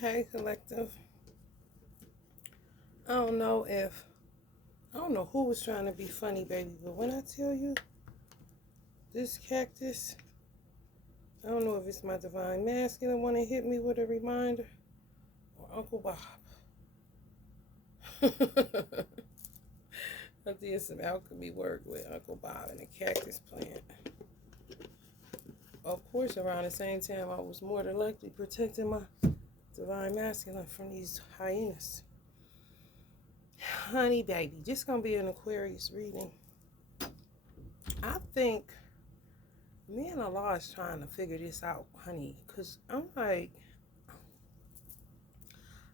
Hey, collective. I don't know who was trying to be funny, baby, but when I tell you this cactus, I don't know if it's my divine masculine want to hit me with a reminder or Uncle Bob. I did some alchemy work with Uncle Bob and a cactus plant. Of course, around the same time, I was more than likely protecting my divine masculine from these hyenas. Honey, baby, just gonna be an Aquarius reading. I think me and Allah is trying to figure this out, honey, because I'm like,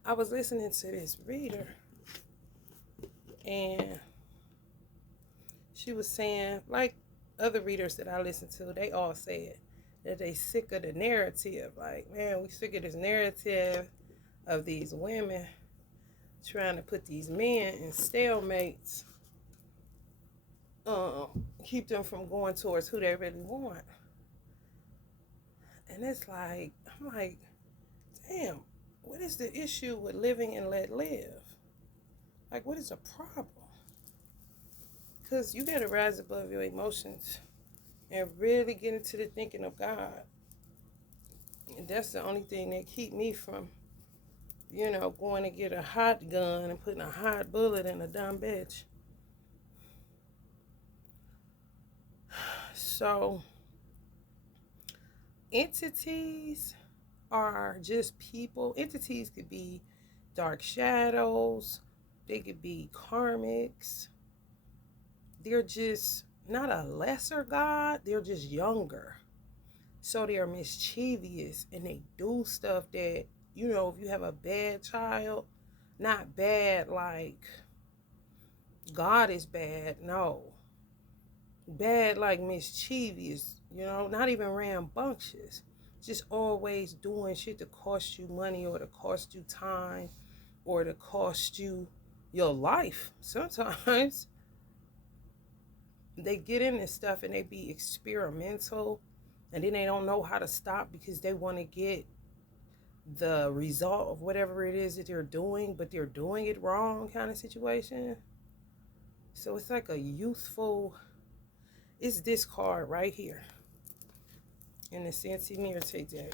I was listening to this reader, and she was saying, like other readers that I listen to, they all said that they sick of the narrative. Like, man, we sick of this narrative of these women trying to put these men in stalemates, keep them from going towards who they really want. And it's like, I'm like, damn, what is the issue with living and let live? Like, what is the problem? Because you got to rise above your emotions and really get into the thinking of God. And that's the only thing that keep me from, going to get a hot gun and putting a hot bullet in a dumb bitch. So, entities are just people. Entities could be dark shadows, they could be karmics. They're just not a lesser God, they're just younger. So they're mischievous and they do stuff that, if you have a bad child, not bad like God is bad, no. Bad like mischievous, not even rambunctious. Just always doing shit to cost you money or to cost you time or to cost you your life. Sometimes they get in this stuff and they be experimental and then they don't know how to stop because they want to get the result of whatever it is that they're doing, but they're doing it wrong kind of situation. So it's like a youthful, it's this card right here in the Scentsy Mirror today.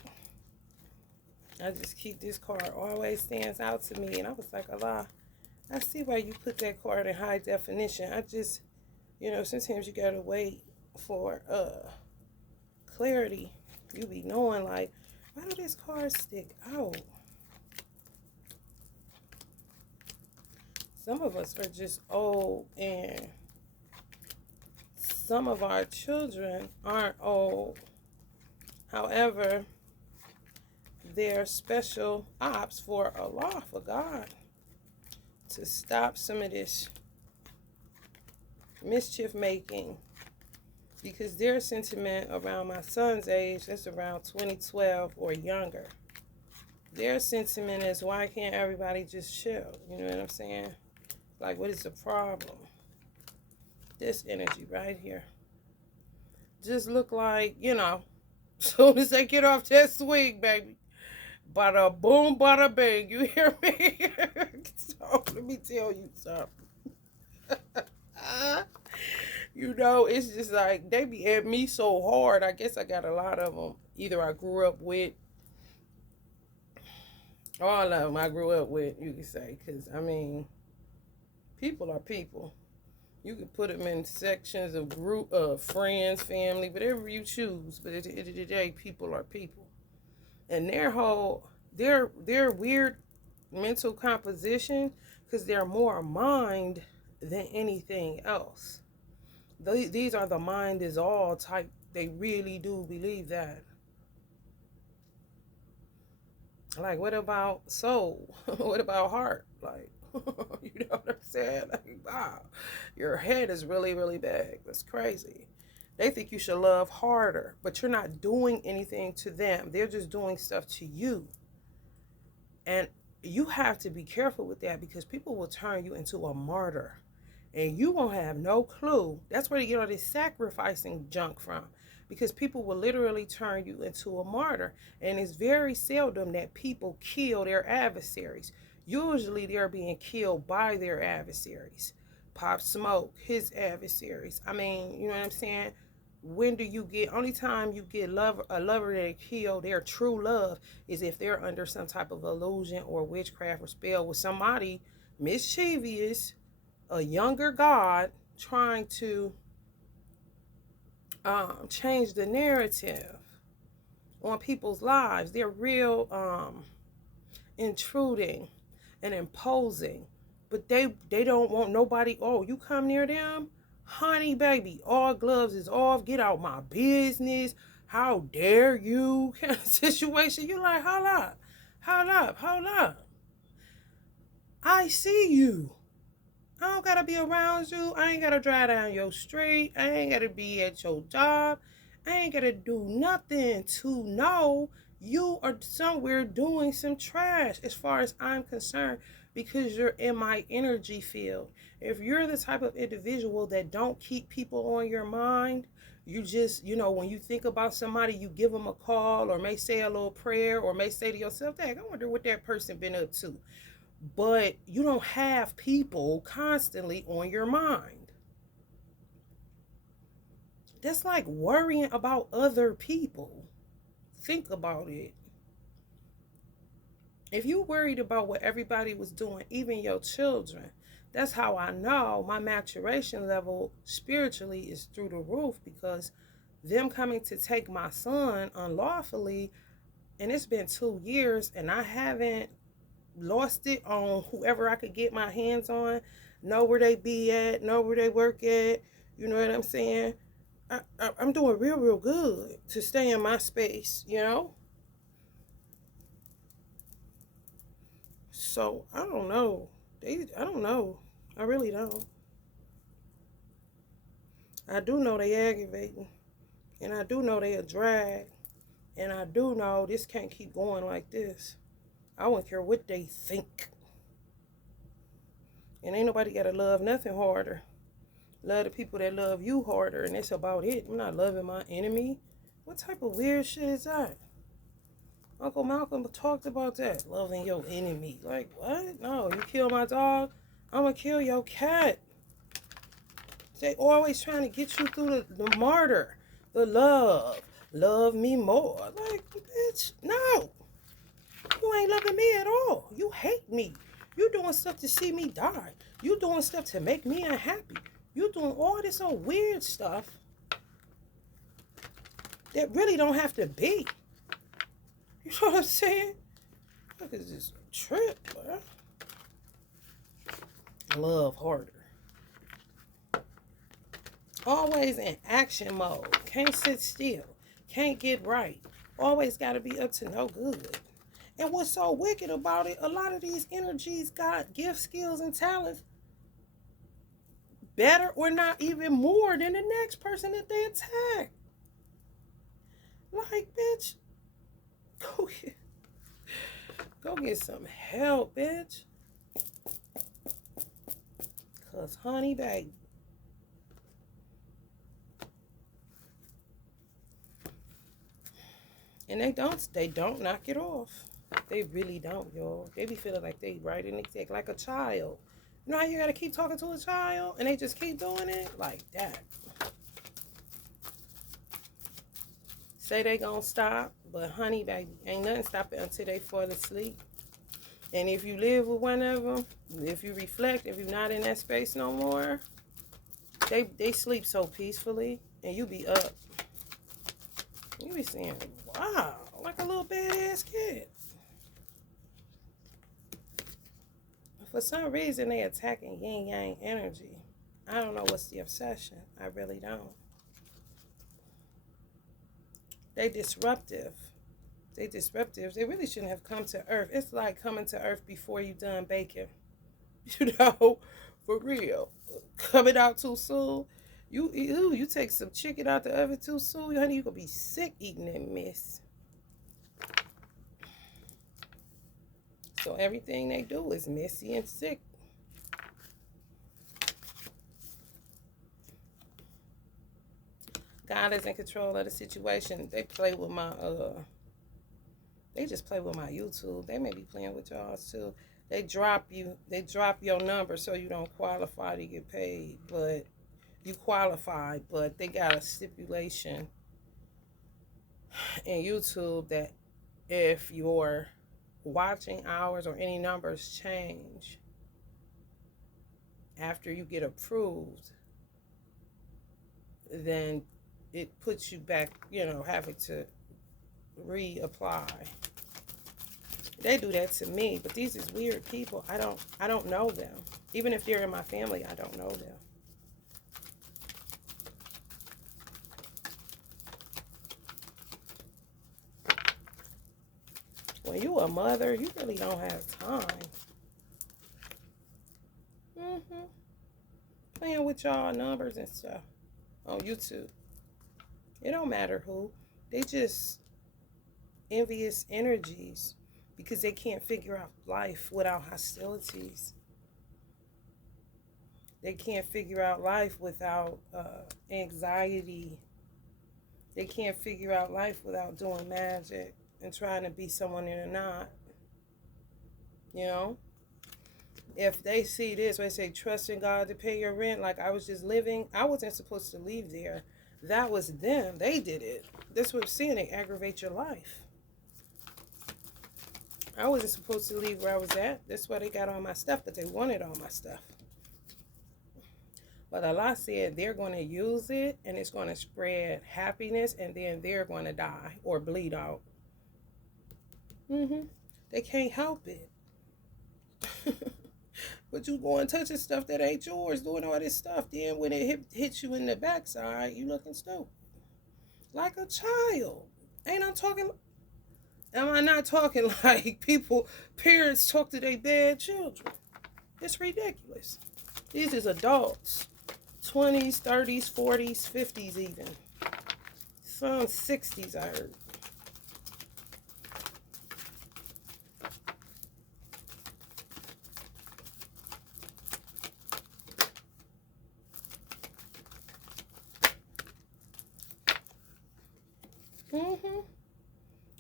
I just keep this card, always stands out to me. And I was like, Allah, I see why you put that card in high definition. I just, sometimes you gotta wait for clarity. You be knowing like, why do this card stick out? Some of us are just old and some of our children aren't old. However, they're special ops for Allah, for God, to stop some of this mischief making. Because their sentiment around my son's age, that's around 2012 or younger. Their sentiment is, why can't everybody just chill? You know what I'm saying? Like, what is the problem? This energy right here just look like, soon as they get off that swing, baby, bada boom, bada bang. You hear me? So let me tell you something. It's just like they be at me so hard. I guess I got a lot of them. Either I grew up with, all of them I grew up with, you could say. Because, people are people. You could put them in sections of group, friends, family, whatever you choose. But at the end of the day, people are people. And their weird mental composition, because they're more mind than anything else. These are the mind is all type. They really do believe that. Like, what about soul? What about heart? Like, you know what I'm saying? Like, wow, your head is really, really big. That's crazy. They think you should love harder, but you're not doing anything to them. They're just doing stuff to you. And you have to be careful with that because people will turn you into a martyr. And you won't have no clue. That's where you get all this sacrificing junk from. because people will literally turn you into a martyr. And it's very seldom that people kill their adversaries. Usually they're being killed by their adversaries. Pop Smoke, his adversaries. I mean, you know what I'm saying? When do you get, only time you get a lover that kill their true love is if they're under some type of illusion or witchcraft or spell with somebody mischievous, a younger god, trying to change the narrative on people's lives. They're real intruding and imposing, but they don't want nobody. Oh, you come near them, honey baby, all gloves is off, get out my business, how dare you, kind of situation. You like, hold up, I see you. I don't gotta be around you. I ain't gotta drive down your street. I ain't gotta be at your job. I ain't gotta do nothing to know you are somewhere doing some trash, as far as I'm concerned, because you're in my energy field. If you're the type of individual that don't keep people on your mind, you just, when you think about somebody, you give them a call or may say a little prayer or may say to yourself, dang, I wonder what that person been up to. But you don't have people constantly on your mind. That's like worrying about other people. Think about it. If you worried about what everybody was doing, even your children, that's how I know my maturation level spiritually is through the roof, because them coming to take my son unlawfully, and it's been 2 years and I haven't lost it on whoever I could get my hands on, know where they be at, know where they work at. You know what I'm saying? I'm doing real good to stay in my space. So I don't know. I don't know. I really don't. I do know they aggravating, and I do know they a drag, and I do know this can't keep going like this. I wouldn't care what they think. And ain't nobody gotta love nothing harder. Love the people that love you harder, and that's about it. I'm not loving my enemy. What type of weird shit is that? Uncle Malcolm talked about that. Loving your enemy. Like, what? No, you kill my dog, I'm gonna kill your cat. They always trying to get you through the martyr, the love. Love me more. Like, bitch, no. You ain't loving me at all. You hate me. You doing stuff to see me die. You doing stuff to make me unhappy. You doing all this old weird stuff that really don't have to be. You know what I'm saying? Look at this trip, bro. Love harder. Always in action mode. Can't sit still. Can't get right. Always got to be up to no good. And what's so wicked about it, a lot of these energies got gifts, skills, and talents better or not even more than the next person that they attack. Like, bitch, go get some help, bitch. Cause honey baby, and they don't knock it off. They really don't, y'all. They be feeling like they right in the tick, like a child. You know how you gotta keep talking to a child and they just keep doing it like that. Say they gonna stop, but honey baby, ain't nothing stopping until they fall asleep. And if you live with one of them, if you reflect, if you're not in that space no more, they sleep so peacefully, and you be up. You be saying, wow, like a little badass kid. For some reason, they attacking yin yang energy. I don't know what's the obsession. I really don't. They disruptive. They disruptive. They really shouldn't have come to Earth. It's like coming to Earth before you done baking. For real. Coming out too soon. You take some chicken out the oven too soon, honey, you gonna be sick eating that mess. So everything they do is messy and sick. God not as in control of the situation. They play with my they just play with my YouTube. They may be playing with y'all's too. They drop your number so you don't qualify to get paid, but you qualify, but they got a stipulation in YouTube that if your watching hours or any numbers change after you get approved, then it puts you back, having to reapply. They do that to me, but these is weird people. I don't know them. Even if they're in my family, I don't know them. When you a mother, you really don't have time. Playing with y'all numbers and stuff on YouTube. It don't matter who. They just envious energies because they can't figure out life without hostilities. They can't figure out life without anxiety. They can't figure out life without doing magic and trying to be someone they're not. If they see this, they say, trust in God to pay your rent. Like I was just living. I wasn't supposed to leave there. That was them. They did it. That's what I'm saying. They aggravate your life. I wasn't supposed to leave where I was at. That's why they got all my stuff, but they wanted all my stuff. But Allah said they're going to use it and it's going to spread happiness and then they're going to die or bleed out. They can't help it. But you going touching stuff that ain't yours, doing all this stuff. Then when it hits you in the backside, you looking stupid. Like a child. Am I not talking like parents talk to their bad children? It's ridiculous. These is adults. 20s, 30s, 40s, 50s even. Some 60s I heard.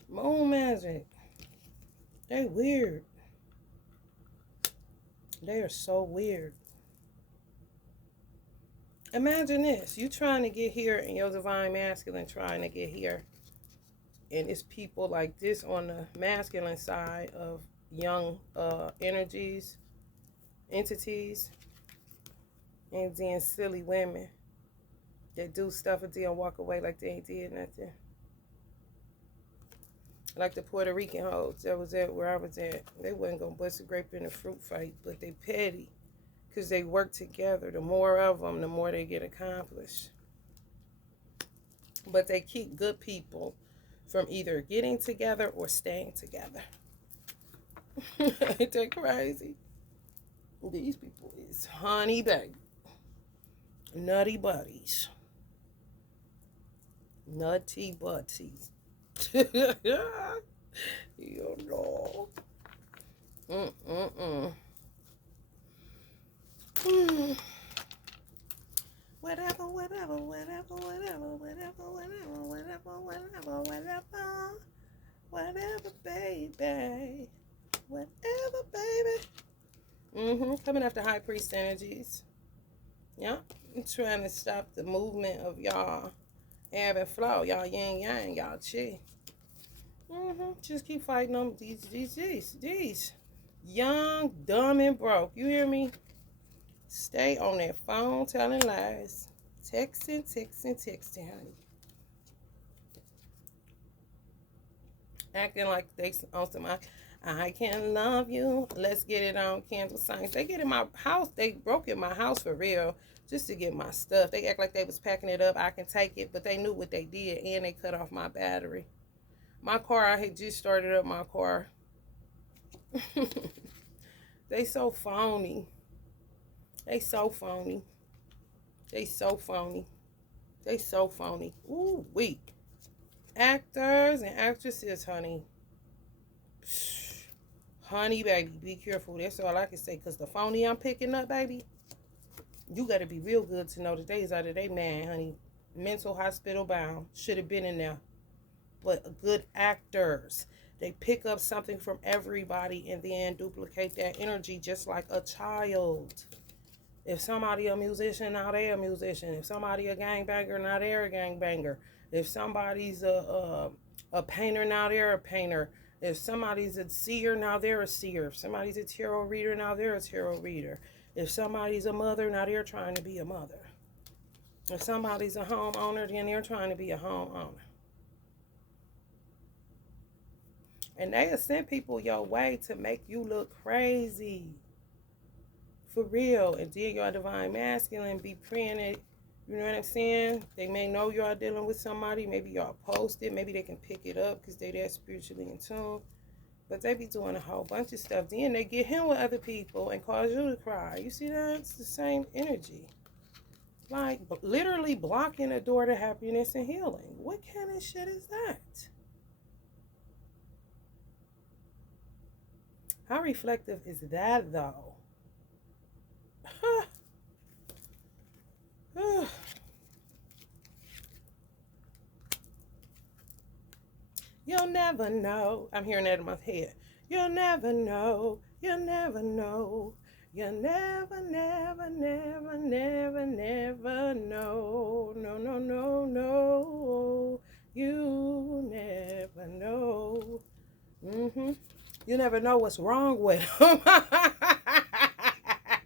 Moon magic. They weird. They are so weird. Imagine this. You trying to get here and your divine masculine trying to get here. And it's people like this on the masculine side of young entities. And then silly women that do stuff and then walk away like they ain't did nothing. Like the Puerto Rican hoes that was at where I was at. They wasn't going to bust a grape in a fruit fight, but they petty. Because they work together. The more of them, the more they get accomplished. But they keep good people from either getting together or staying together. Ain't that crazy? These people is honey baby. Nutty buddies. Nutty buddies. You know. Whatever, baby. Whatever, baby. Coming after high priest energies. Yep. I'm trying to stop the movement of y'all ebb and flow. Y'all yin yang, y'all chi. Just keep fighting them. These. Young, dumb, and broke. You hear me? Stay on that phone telling lies. Texting, honey. Acting like they on some I can love you. Let's get it on candle signs. They get in my house. They broke in my house for real just to get my stuff. They act like they was packing it up. I can take it, but they knew what they did and they cut off my battery. My car, I had just started up my car. They so phony. They so phony. Ooh, weak. Actors and actresses, honey. Honey, baby, be careful. That's all I can say. Because the phony I'm picking up, baby, you got to be real good to know that they is out of their man, honey. mental hospital bound, should have been in there. But good actors, they pick up something from everybody and then duplicate that energy just like a child. If somebody a musician, now they a musician. If somebody a gangbanger, now they're a gangbanger. If somebody's a painter, now they're a painter. If somebody's a seer, now they're a seer. If somebody's a tarot reader, now they're a tarot reader. If somebody's a mother, now they're trying to be a mother. If somebody's a homeowner, then they're trying to be a homeowner. And they will send people your way to make you look crazy. For real. And then your divine masculine be praying it. You know what I'm saying? They may know you are dealing with somebody. Maybe y'all post it. Maybe they can pick it up because they're that spiritually in tune. But they be doing a whole bunch of stuff. Then they get him with other people and cause you to cry. You see that? It's the same energy. Like literally blocking a door to happiness and healing. What kind of shit is that? How reflective is that though? You'll never know. I'm hearing that in my head. You'll never know. You'll never know. You'll never, never, never, never, never know. No, no, no, no. You never know. You never know what's wrong with them.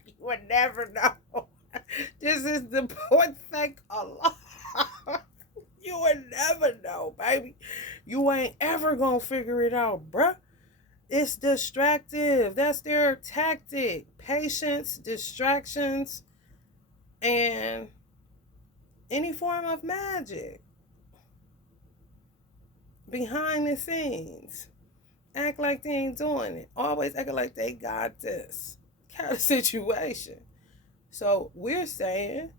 You would never know. This is the point. Thank Allah. You would never know, baby. You ain't ever gonna figure it out, bruh. It's distractive. That's their tactic. Patience, distractions, and any form of magic. Behind the scenes. Act like they ain't doing it. Always act like they got this kind of situation. So we're saying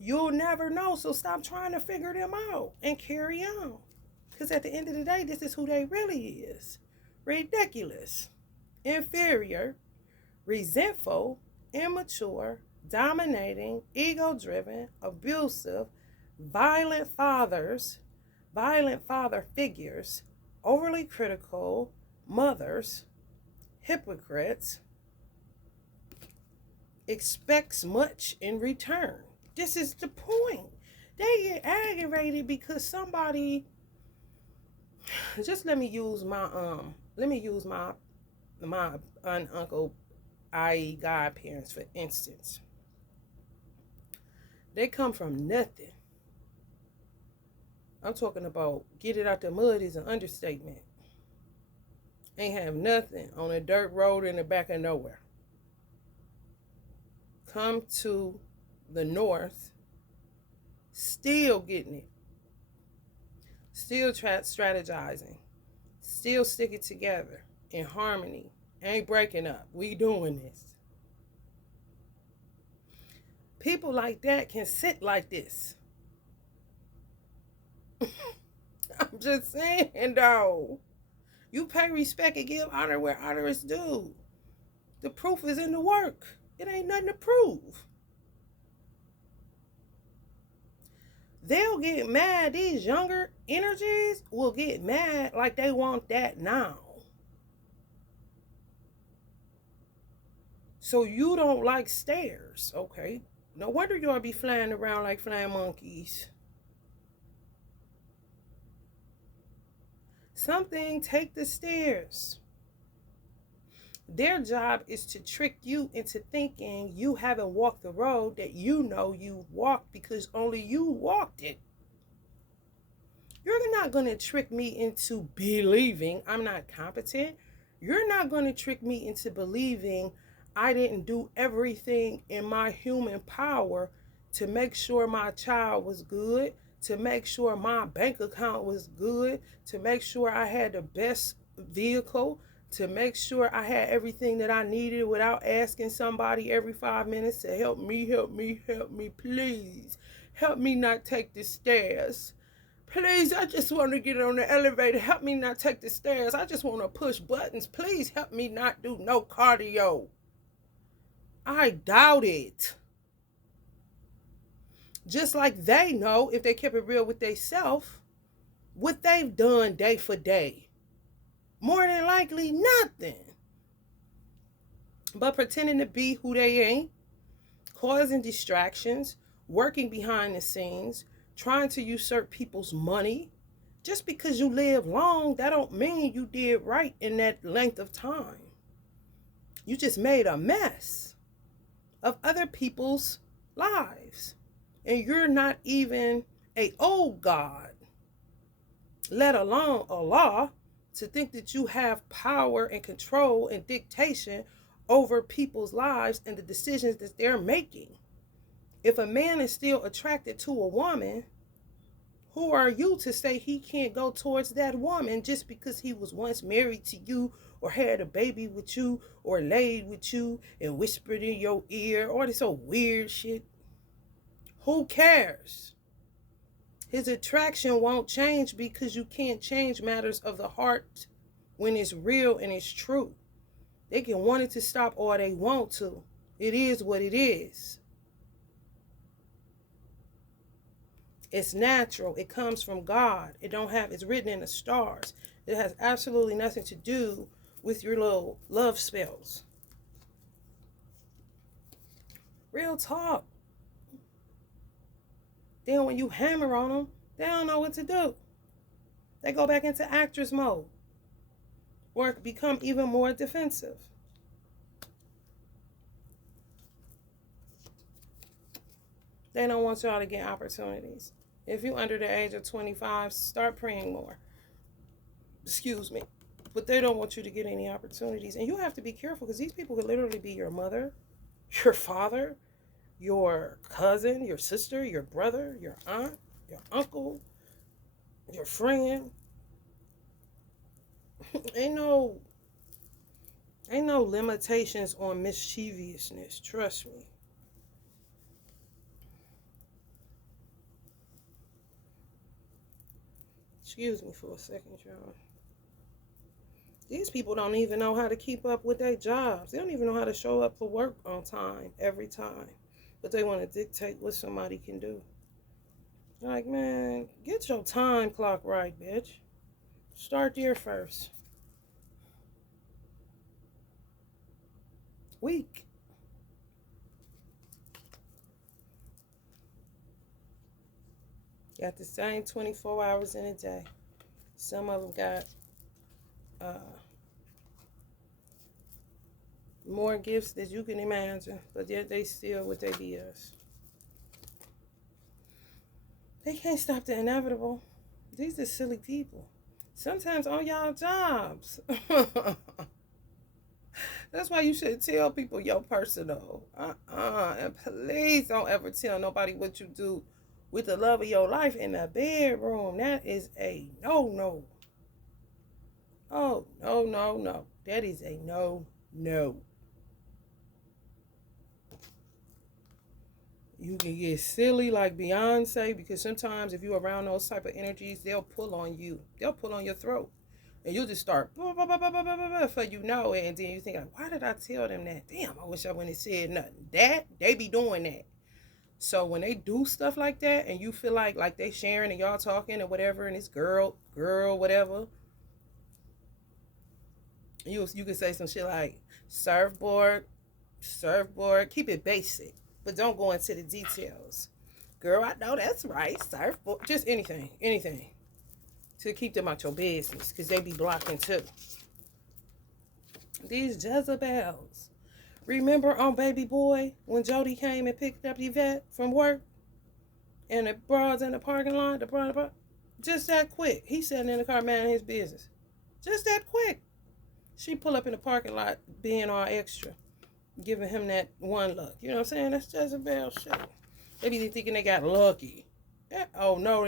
you'll never know. So stop trying to figure them out and carry on. Because at the end of the day, this is who they really is. Ridiculous, inferior, resentful, immature, dominating, ego-driven, abusive, violent fathers, violent father figures, overly critical mothers, hypocrites, expects much in return. This is the point. They get aggravated because somebody. Just let me use my aunt, uncle, i.e. godparents for instance. They come from nothing. I'm talking about get it out the mud is an understatement. Ain't have nothing on a dirt road in the back of nowhere. Come to the north, still getting it. Still strategizing. Still stick it together in harmony. Ain't breaking up. We doing this. People like that can sit like this. I'm just saying, though. You pay respect and give honor where honor is due. The proof is in the work. It ain't nothing to prove. They'll get mad. These younger energies will get mad like they want that now. So you don't like stairs, okay? No wonder y'all be flying around like flying monkeys. Something, take the stairs. Their job is to trick you into thinking you haven't walked the road that you know you walked because only you walked it. You're not going to trick me into believing I'm not competent. You're not going to trick me into believing I didn't do everything in my human power to make sure my child was good, to make sure my bank account was good, to make sure I had the best vehicle, to make sure I had everything that I needed without asking somebody every 5 minutes to help me, please. Help me not take the stairs. Please, I just want to get on the elevator. Help me not take the stairs. I just want to push buttons. Please help me not do no cardio. I doubt it. Just like they know, if they kept it real with themselves, what they've done day for day. More than likely, nothing. But pretending to be who they ain't, causing distractions, working behind the scenes, trying to usurp people's money. Just because you live long, that don't mean you did right in that length of time. You just made a mess of other people's lives. And you're not even a old God, let alone Allah, to think that you have power and control and dictation over people's lives and the decisions that they're making. If a man is still attracted to a woman, who are you to say he can't go towards that woman just because he was once married to you or had a baby with you or laid with you and whispered in your ear or this old weird shit? Who cares? His attraction won't change because you can't change matters of the heart when it's real and it's true. They can want it to stop or they want to. It is what it is. It's natural. It comes from God. It's written in the stars. It has absolutely nothing to do with your little love spells. Real talk. Then when you hammer on them, they don't know what to do. They go back into actress mode or become even more defensive. They don't want y'all to get opportunities. If you're under the age of 25, start praying more. Excuse me. But they don't want you to get any opportunities. And you have to be careful because these people could literally be your mother, your father, your cousin, your sister, your brother, your aunt, your uncle, your friend. ain't no limitations on mischievousness, trust me. Excuse me for a second, y'all. These people don't even know how to keep up with their jobs. They don't even know how to show up for work on time every time. But they want to dictate what somebody can do. Like, man, get your time clock right, bitch. Start there first. Weak. Got the same 24 hours in a day. Some of them got more gifts than you can imagine, but yet they still with their BS. They can't stop the inevitable. These are silly people. Sometimes on y'all jobs. That's why you should tell people your personal. And please don't ever tell nobody what you do with the love of your life in the bedroom. That is a no. Oh, no. That is a no. You can get silly like Beyonce because sometimes if you're around those type of energies, they'll pull on you. They'll pull on your throat. And you'll just start before you know it. And then you think, like, why did I tell them that? Damn, I wish I wouldn't have said nothing. They be doing that. So when they do stuff like that and you feel like they sharing and y'all talking or whatever, and it's girl, whatever, you can say some shit like surfboard, keep it basic, but don't go into the details. Girl, I know that's right, surfboard, just anything to keep them out your business because they be blocking too. These Jezebels. Remember on Baby Boy when Jody came and picked up Yvette from work and the broads in the parking lot, just that quick. He sitting in the car minding his business. Just that quick. She pull up in the parking lot being all extra, giving him that one look. You know what I'm saying? That's Jezebel shit. They be thinking they got lucky. Oh, no.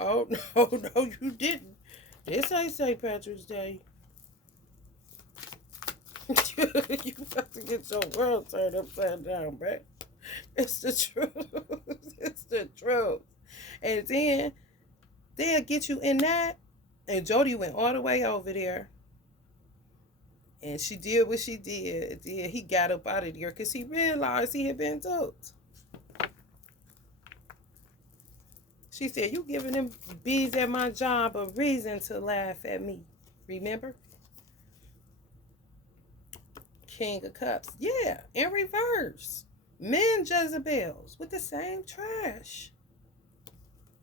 Oh, no, you didn't. This ain't St. Patrick's Day. You got to get your world turned upside down, bruh. It's the truth. It's the truth. And then they'll get you in that. And Jody went all the way over there. And she did what she did. Then he got up out of there because he realized he had been duped. She said, you giving them bees at my job a reason to laugh at me. Remember? King of Cups. Yeah, in reverse. Men Jezebels with the same trash.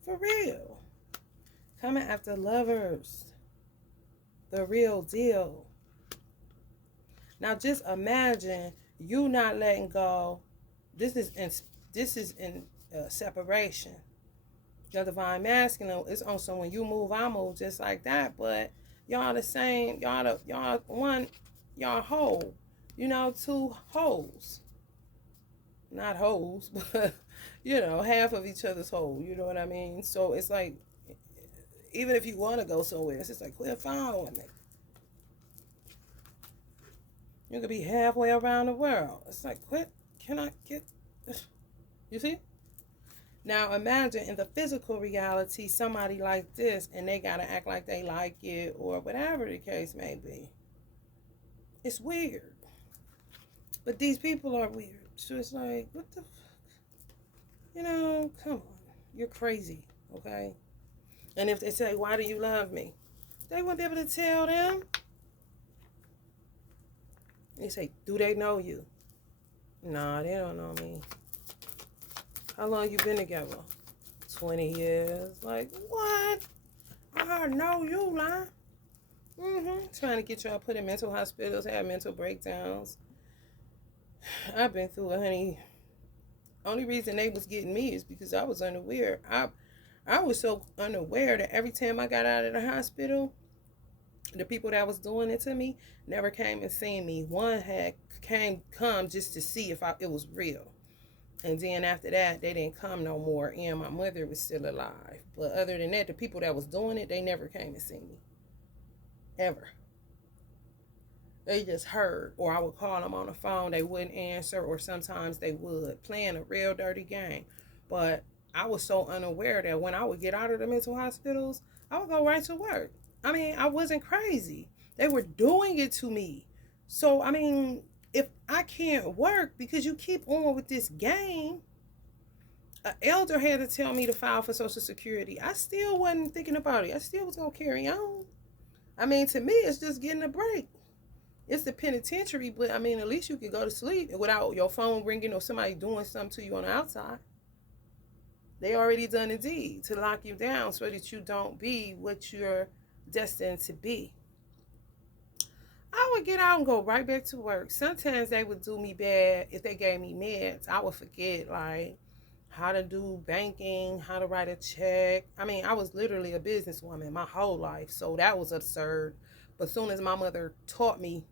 For real. Coming after lovers. The real deal. Now just imagine you not letting go. This is in separation. Your divine masculine is also when you move, I move just like that. But y'all the same. Y'all one. Y'all whole. You know, two holes. Not holes, but half of each other's whole. You know what I mean? So it's like, even if you want to go somewhere, it's just like, quit following me. You could be halfway around the world. It's like, quit. Can I get? You see? Now imagine in the physical reality, somebody like this, and they gotta act like they like it, or whatever the case may be. It's weird. But these people are weird. So it's like, what the fuck? Come on. You're crazy, okay? And if they say, why do you love me? They wouldn't be able to tell them. They say, do they know you? Nah, they don't know me. How long you been together? 20 years. Like, what? I know you, lie. Trying to get y'all put in mental hospitals, have mental breakdowns. I've been through it, honey. Only reason they was getting me is because I was unaware. I was so unaware that every time I got out of the hospital, the people that was doing it to me never came and seen me. One had come just to see if it was real. And then after that, they didn't come no more. And my mother was still alive. But other than that, the people that was doing it, they never came and see me. Ever. They just heard. Or I would call them on the phone. They wouldn't answer. Or sometimes they would. Playing a real dirty game. But I was so unaware that when I would get out of the mental hospitals, I would go right to work. I mean, I wasn't crazy. They were doing it to me. So, I mean, if I can't work because you keep on with this game, an elder had to tell me to file for Social Security. I still wasn't thinking about it. I still was going to carry on. I mean, to me, it's just getting a break. It's the penitentiary, but I mean, at least you can go to sleep without your phone ringing or somebody doing something to you on the outside. They already done the deed to lock you down so that you don't be what you're destined to be. I would get out and go right back to work. Sometimes they would do me bad if they gave me meds. I would forget, like, how to do banking, how to write a check. I mean, I was literally a businesswoman my whole life, so that was absurd. But as soon as my mother taught me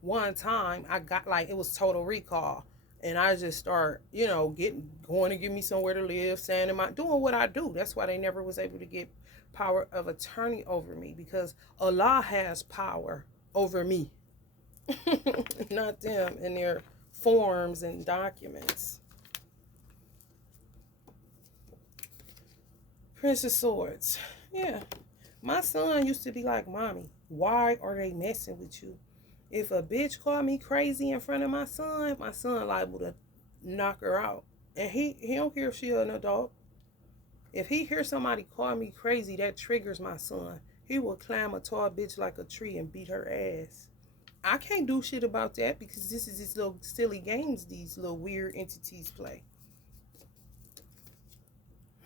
one time, I got, like, it was total recall. And I just start, going to give me somewhere to live, doing what I do. That's why they never was able to get power of attorney over me, because Allah has power over me, not them and their forms and documents. Prince of Swords. Yeah. My son used to be like, Mommy, why are they messing with you? If a bitch called me crazy in front of my son liable to knock her out. And he don't care if she an adult. If he hears somebody call me crazy, that triggers my son. He will climb a tall bitch like a tree and beat her ass. I can't do shit about that because this is these little silly games these little weird entities play.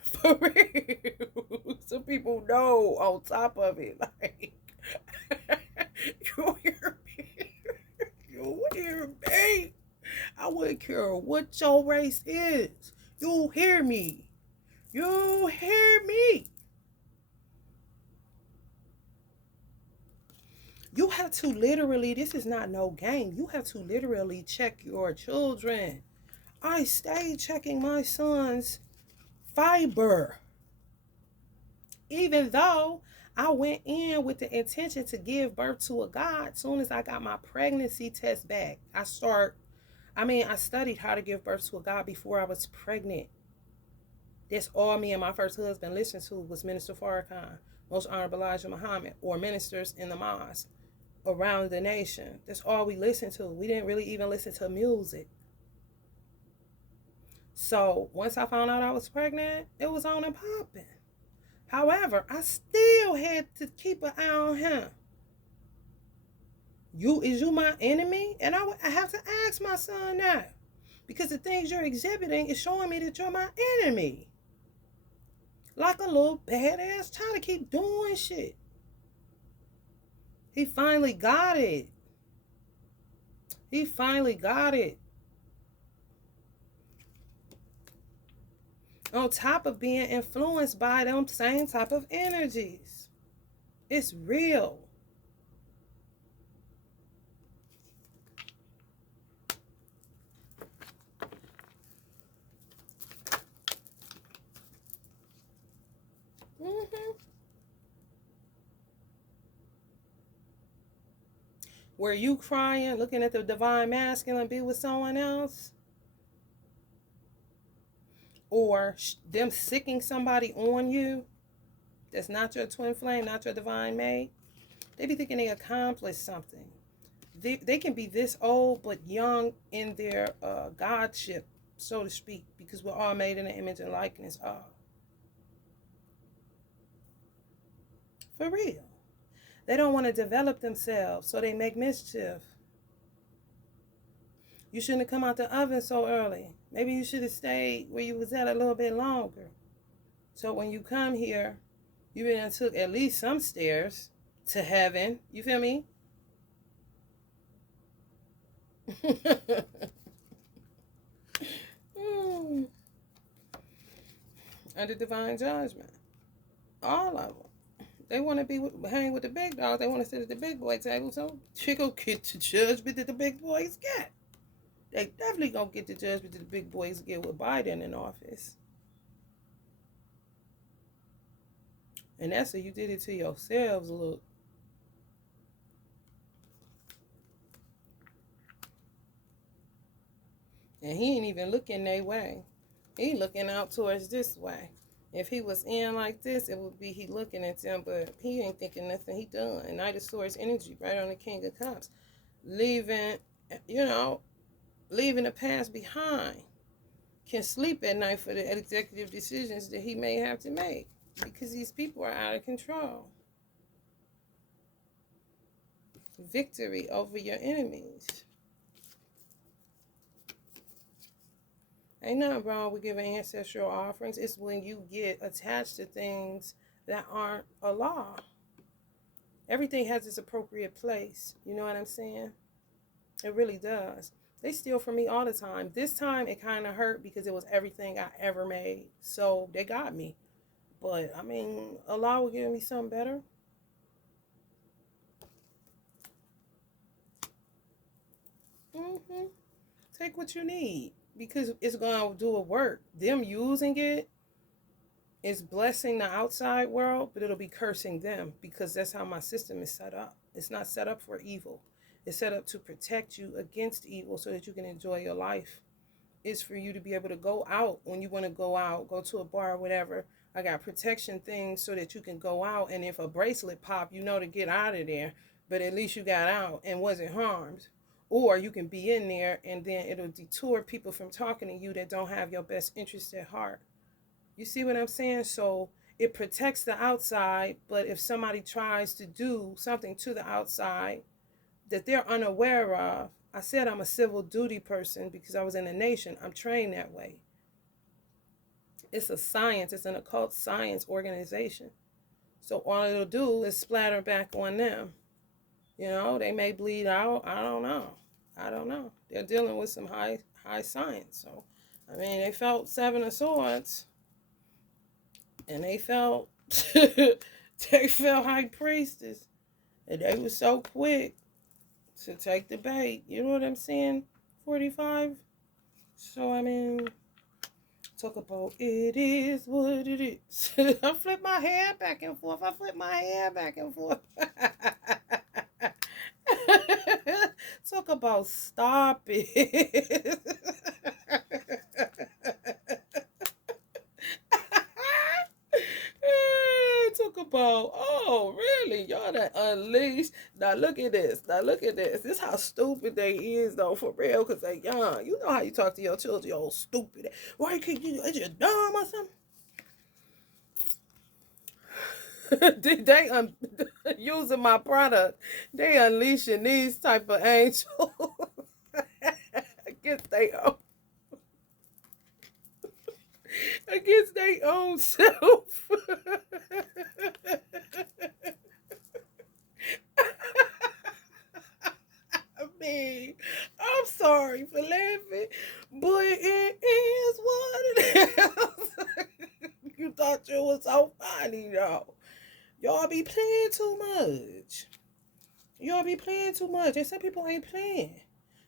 For real. Some people know on top of it. Like, you hear me? You hear me? I wouldn't care what your race is. You hear me? You hear me? You have to literally, this is not no game. You have to literally check your children. I stay checking my son's fiber. Even though I went in with the intention to give birth to a God, as soon as I got my pregnancy test back, I studied how to give birth to a God before I was pregnant. That's all me and my first husband listened to was Minister Farrakhan, Most Honorable Elijah Muhammad, or ministers in the mosque around the nation. That's all we listened to. We didn't really even listen to music. So once I found out I was pregnant, it was on and popping. However, I still had to keep an eye on him. Is you my enemy? And I have to ask my son that. Because the things you're exhibiting is showing me that you're my enemy. Like a little badass trying to keep doing shit. He finally got it. He finally got it. On top of being influenced by them same type of energies. It's real. Mm-hmm. Were you crying, looking at the divine masculine be with someone else? Or them sicking somebody on you that's not your twin flame, not your divine mate? They be thinking they accomplished something. They can be this old but young in their godship, so to speak, because we're all made in the image and likeness of. For real. They don't want to develop themselves, so they make mischief. You shouldn't have come out the oven so early. Maybe you should have stayed where you was at a little bit longer. So when you come here, you been took at least some stairs to heaven. You feel me? Under divine judgment. All of them. They want to hang with the big dogs. They want to sit at the big boy table. So they go get the judgment that the big boys get. They definitely gonna get the judgment that the big boys get with Biden in office. And that's what you did it to yourselves, look. And he ain't even looking their way. He looking out towards this way. If he was in like this, it would be he looking at them, but he ain't thinking nothing. He done. And Knight of Swords energy right on the King of Cups. Leaving the past behind. Can sleep at night for the executive decisions that he may have to make. Because these people are out of control. Victory over your enemies. Ain't nothing wrong with giving ancestral offerings. It's when you get attached to things that aren't a law. Everything has its appropriate place. You know what I'm saying? It really does. They steal from me all the time. This time it kind of hurt because it was everything I ever made. So they got me. But, I mean, Allah will give me something better. Take what you need. Because it's going to do a work. Them using it is blessing the outside world, but it'll be cursing them because that's how my system is set up. It's not set up for evil. It's set up to protect you against evil so that you can enjoy your life. It's for you to be able to go out when you want to go out, go to a bar or whatever. I got protection things so that you can go out, and if a bracelet pop, you know to get out of there, but at least you got out and wasn't harmed. Or you can be in there and then it'll detour people from talking to you that don't have your best interest at heart. You see what I'm saying? So it protects the outside, but if somebody tries to do something to the outside that they're unaware of, I said I'm a civil duty person because I was in the nation. I'm trained that way. It's a science. It's an occult science organization. So all it'll do is splatter back on them. You know, they may bleed out. I don't know. They're dealing with some high science. So, I mean, they felt Seven of Swords. And they felt High Priestess. And they were so quick to take the bait. You know what I'm saying? 45. So, I mean, talk about it is what it is. I flip my hair back and forth. Talk about stop it. Talk about, oh, really? Y'all that unleashed. Now look at this. This is how stupid they is, though, for real, because they young. You know how you talk to your children, you old stupid. Why can't you, is you dumb or something? they using my product. They unleashing these type of angels against they own against their own self. I mean, I'm sorry for laughing, but it is what it is. You thought you was so funny, though. Y'all be playing too much. Y'all be playing too much. And some people ain't playing.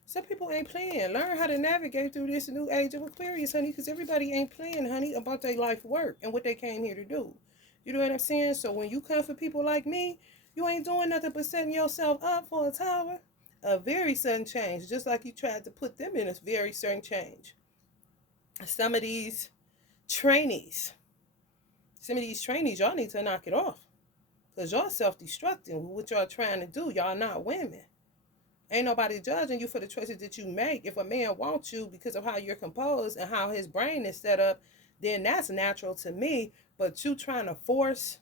Some people ain't playing. Learn how to navigate through this new age of Aquarius, honey, because everybody ain't playing, honey, about their life work and what they came here to do. You know what I'm saying? So when you come for people like me, you ain't doing nothing but setting yourself up for a tower. A very sudden change, just like you tried to put them in a very sudden change. Some of these trainees, y'all need to knock it off. Because y'all self-destructing with what y'all trying to do. Y'all not women. Ain't nobody judging you for the choices that you make. If a man wants you because of how you're composed and how his brain is set up, then that's natural to me. But you trying to force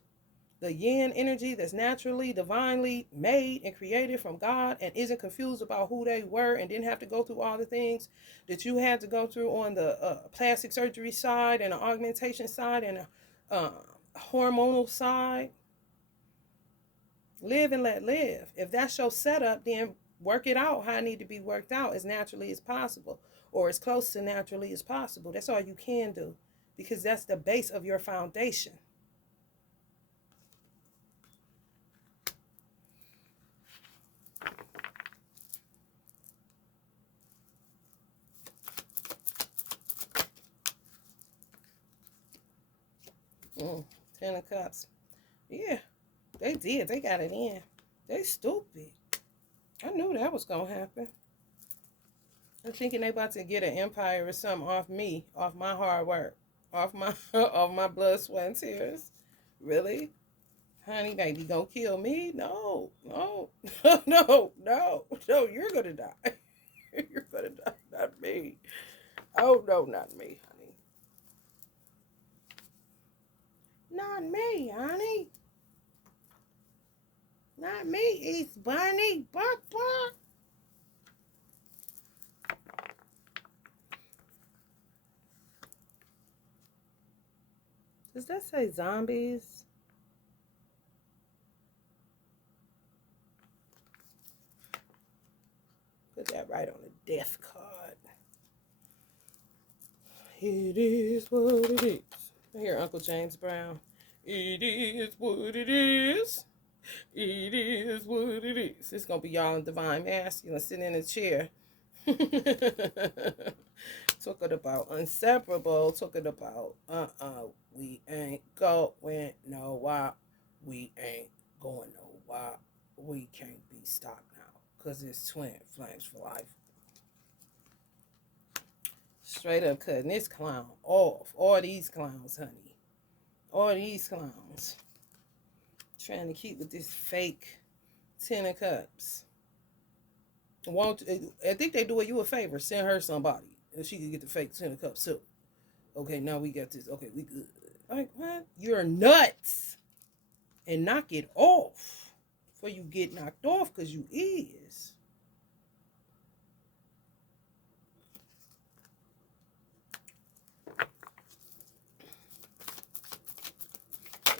the yin energy that's naturally, divinely made and created from God and isn't confused about who they were and didn't have to go through all the things that you had to go through on the plastic surgery side and the augmentation side and the hormonal side. Live and let live. If that's your setup, then work it out how it need to be worked out as naturally as possible or as close to naturally as possible. That's all you can do because that's the base of your foundation. Ten of Cups. Yeah, they did. They got it in. They stupid. I knew that was going to happen. I'm thinking they about to get an empire or something off me, off my hard work, off my off my blood, sweat, and tears. Really? Honey, baby, gonna kill me? No, no, no, no, no, you're gonna die. You're gonna die, not me. Oh, no, not me, honey. Not me, honey. Not me, East Bunny. Bark, bark. Does that say zombies? Put that right on the death card. It is what it is. I hear Uncle James Brown. It is what it is. It is what it is. It's gonna be y'all in divine masculine sitting in a chair. Talking about inseparable. Talking about we ain't going nowhere. We ain't going nowhere. We can't be stopped now. Cause it's twin flames for life. Straight up cutting this clown off. All these clowns, honey. All these clowns. Trying to keep with this fake Ten of Cups. Won't I think they do you a favor. Send her somebody. And she can get the fake Ten of Cups too. Okay, now we got this. Okay, we good. Like, what? You're nuts. And knock it off. Before you get knocked off, because you is.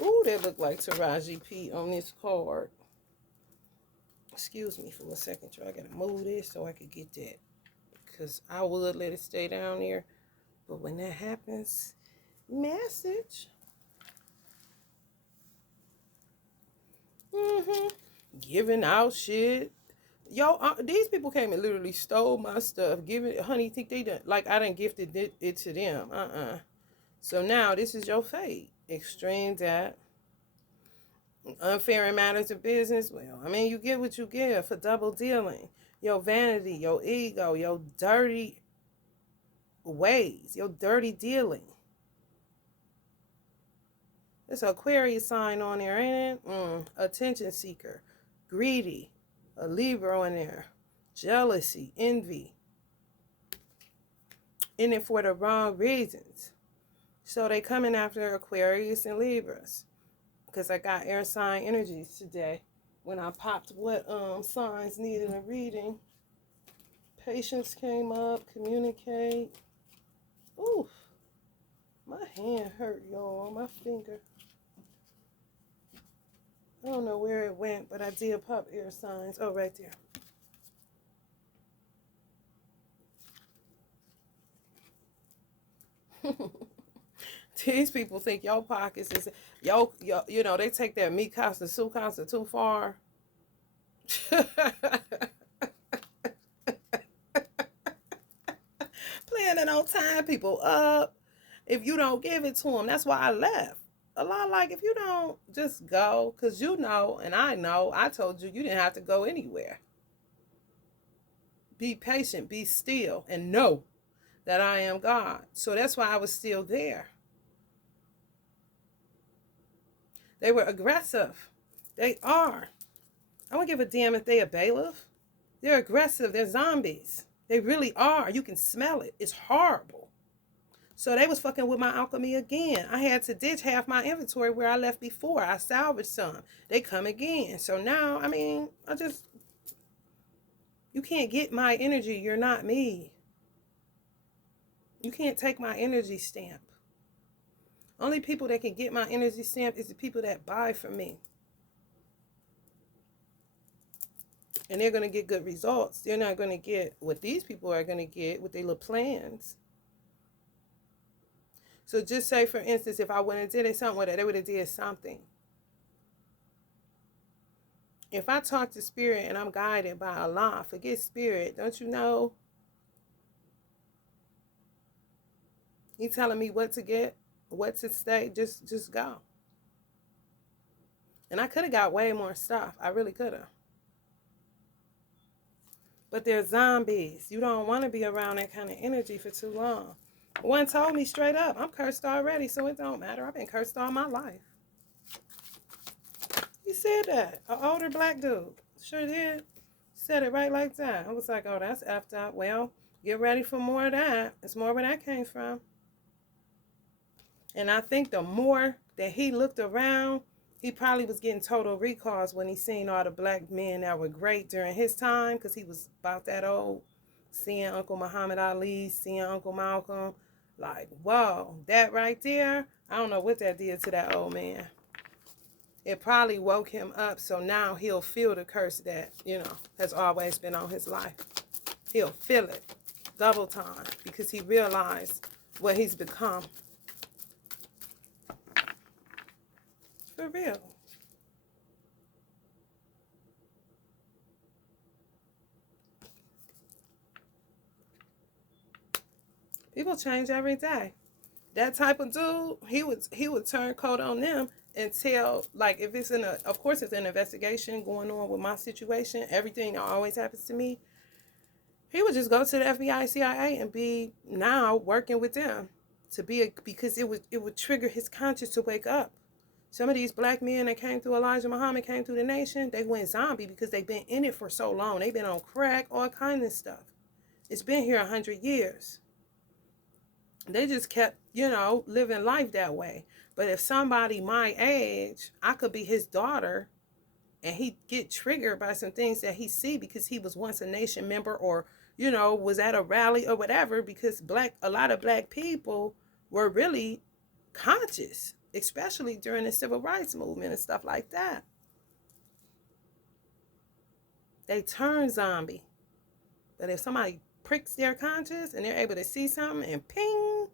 Ooh, they look like Taraji P on this card. Excuse me for a second, y'all. I gotta move this so I could get that. Because I would let it stay down there. But when that happens, message. Giving out shit. Yo, these people came and literally stole my stuff. Honey, think they done, like I done gifted it to them. So now this is your fate. Extreme that. Unfair in matters of business. Well, I mean, you get what you give for double dealing. Your vanity, your ego, your dirty ways, your dirty dealing. There's an Aquarius sign on there, ain't it? Attention seeker, greedy, a Libra in there, jealousy, envy. In it for the wrong reasons. So they coming after Aquarius and Libras. because I got air sign energies today. When I popped what signs needed a reading, patience came up, communicate. Oof, my hand hurt, y'all, my finger. I don't know where it went, but I did pop air signs. Oh, right there. These people think your pockets is yo, you know, they take that me casa, su casa too far. Planning on tying people up if you don't give it to them. That's why I left. A lot like if you don't just go, because you know, and I know, I told you didn't have to go anywhere. Be patient, be still, and know that I am God. So that's why I was still there. They were aggressive. They are. I don't give a damn if they a bailiff. They're aggressive. They're zombies. They really are. You can smell it. It's horrible. So they was fucking with my alchemy again. I had to ditch half my inventory where I left before. I salvaged some. They come again. So now, I mean, you can't get my energy. You're not me. You can't take my energy stamp. Only people that can get my energy stamp is the people that buy from me. And they're going to get good results. They're not going to get what these people are going to get with their little plans. So just say, for instance, if I went and did something with it, they would have did something. If I talk to spirit and I'm guided by Allah, forget spirit, don't you know? He telling me what to get, what to stay, just go. And I could have got way more stuff. I really could have. But they're zombies. You don't want to be around that kind of energy for too long. One told me straight up, I'm cursed already, so it don't matter. I've been cursed all my life. He said that. An older black dude. Sure did. Said it right like that. I was like, oh, that's effed up. Well, get ready for more of that. It's more where that came from. And I think the more that he looked around, he probably was getting total recalls when he seen all the black men that were great during his time, because he was about that old. Seeing Uncle Muhammad Ali, seeing Uncle Malcolm. Like, whoa, that right there, I don't know what that did to that old man. It probably woke him up, so now he'll feel the curse that, has always been on his life. He'll feel it double time because he realized what he's become. For real. People change every day. That type of dude, he would turn coat on them and tell, like, if it's of course it's an investigation going on with my situation, everything that always happens to me, he would just go to the FBI, CIA and be now working with them because it would trigger his conscience to wake up. Some of these black men that came through Elijah Muhammad, came through the nation, they went zombie because they've been in it for so long. They've been on crack, all kinds of stuff. It's been here 100 years. They just kept, living life that way. But if somebody my age, I could be his daughter, and he get triggered by some things that he see because he was once a nation member or, was at a rally or whatever, because a lot of black people were really conscious, especially during the civil rights movement and stuff like that. They turn zombie. But if somebody pricks their conscience and they're able to see something and ping,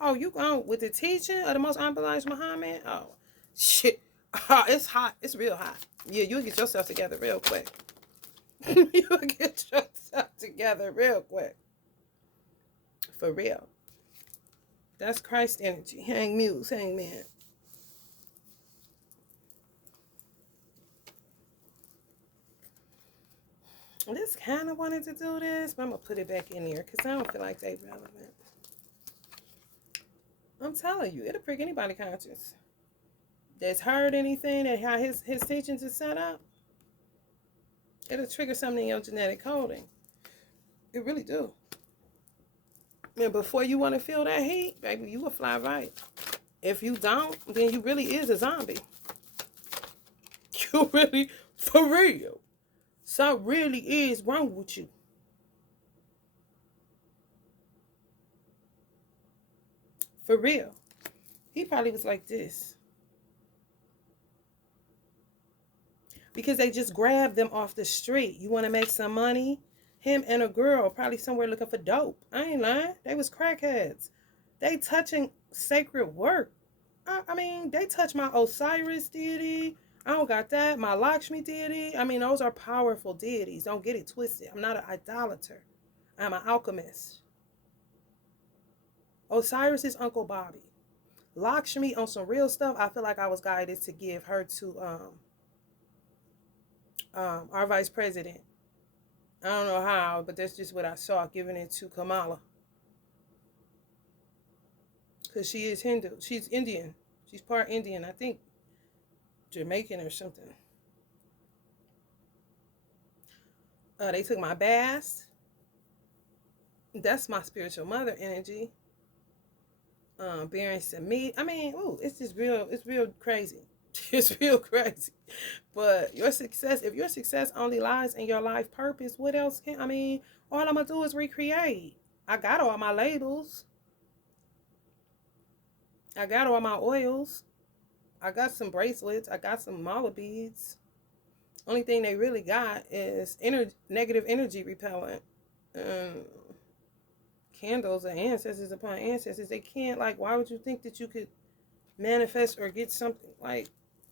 oh, you going with the teaching of the most unbelieved Muhammad? Oh, shit. Oh, it's hot. It's real hot. Yeah, you'll get yourself together real quick. You'll get yourself together real quick. For real. That's Christ energy. Hang muse, hang man. I just kind of wanted to do this, but I'm going to put it back in here because I don't feel like they're relevant. I'm telling you, it'll prick anybody conscious that's heard anything that how his teachings is set up. It'll trigger something in your genetic coding. It really do. And before you want to feel that heat, baby, you will fly right. If you don't, then you really is a zombie. You really, for real. Something really is wrong with you. For real. He probably was like this. Because they just grabbed them off the street. You want to make some money? Him and a girl probably somewhere looking for dope. I ain't lying. They was crackheads. They touching sacred work. I mean, they touch my Osiris deity. I don't got that. My Lakshmi deity. I mean, those are powerful deities. Don't get it twisted. I'm not an idolater. I'm an alchemist. Osiris is Uncle Bobby. Lakshmi on some real stuff. I feel like I was guided to give her to our vice president. I don't know how, but that's just what I saw, giving it to Kamala. Because she is Hindu. She's Indian. She's part Indian. I think Jamaican or something. They took my bass. That's my spiritual mother energy. Bearing some meat. I mean, ooh, it's just real. It's real crazy. It's real crazy. But your success, if your success only lies in your life purpose, what else can, I mean, all I'm going to do is recreate. I got all my labels. I got all my oils. I got some bracelets. I got some mala beads. Only thing they really got is negative energy repellent. Candles and ancestors upon ancestors. They can't, like, why would you think that you could manifest or get something? Like,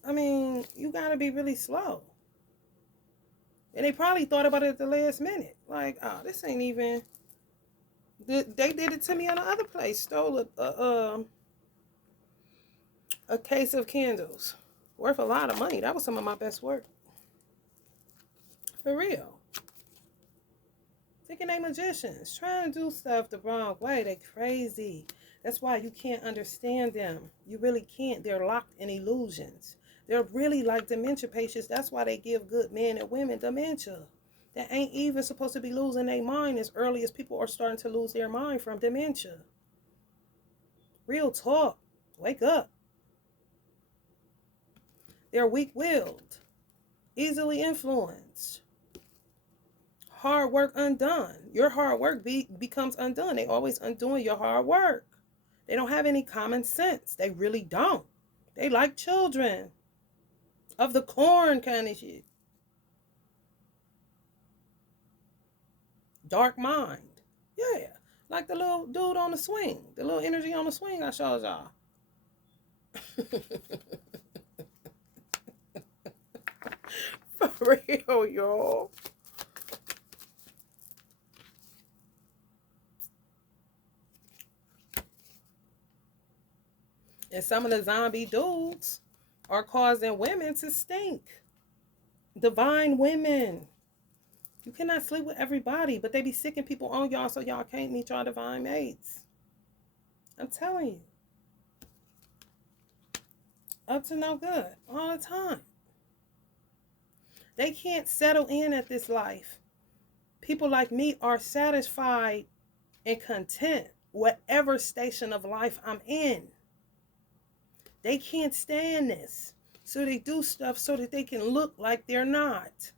I mean, you got to be really slow. And they probably thought about it at the last minute. Like, oh, this ain't even. They did it to me on the other place. Stole a case of candles. Worth a lot of money. That was some of my best work. For real. Thinking they magicians. Trying to do stuff the wrong way. They crazy. That's why you can't understand them. You really can't. They're locked in illusions. They're really like dementia patients. That's why they give good men and women dementia. That ain't even supposed to be losing their mind as early as people are starting to lose their mind from dementia. Real talk. Wake up. They're weak-willed, easily influenced, hard work undone. Your hard work becomes undone. They always undoing your hard work. They don't have any common sense. They really don't. They like children of the corn kind of shit. Dark mind. Yeah. Like the little dude on the swing. The little energy on the swing I showed y'all. For real, y'all. And some of the zombie dudes are causing women to stink. Divine women. You cannot sleep with everybody, but they be sicking people on y'all so y'all can't meet y'all divine mates. I'm telling you. Up to no good. All the time. They can't settle in at this life. People like me are satisfied and content whatever station of life I'm in. They can't stand this. So they do stuff so that they can look like they're not.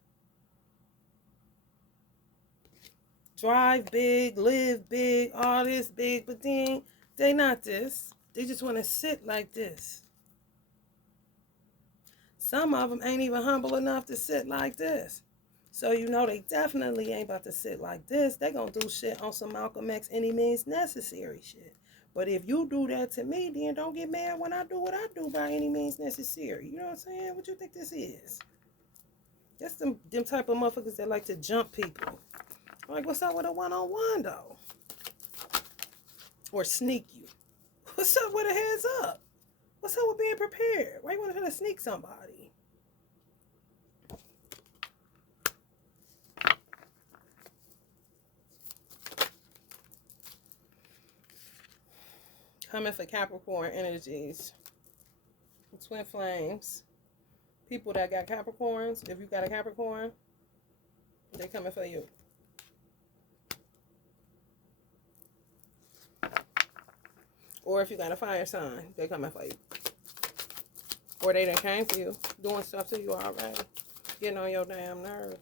Drive big, live big, all this big, but then they not this. They just want to sit like this. Some of them ain't even humble enough to sit like this. So you know they definitely ain't about to sit like this. They gonna do shit on some Malcolm X any means necessary shit. But if you do that to me, then don't get mad when I do what I do by any means necessary. You know what I'm saying? What you think this is? That's them type of motherfuckers that like to jump people. Like, what's up with a one-on-one, though? Or sneak you. What's up with a heads up? What's up with being prepared? Why you want to try to sneak somebody? Coming for Capricorn energies. Twin flames. People that got Capricorns, if you got a Capricorn, they coming for you. Or if you got a fire sign, they coming for you. Or they done came for you, doing stuff to you already. Getting on your damn nerve.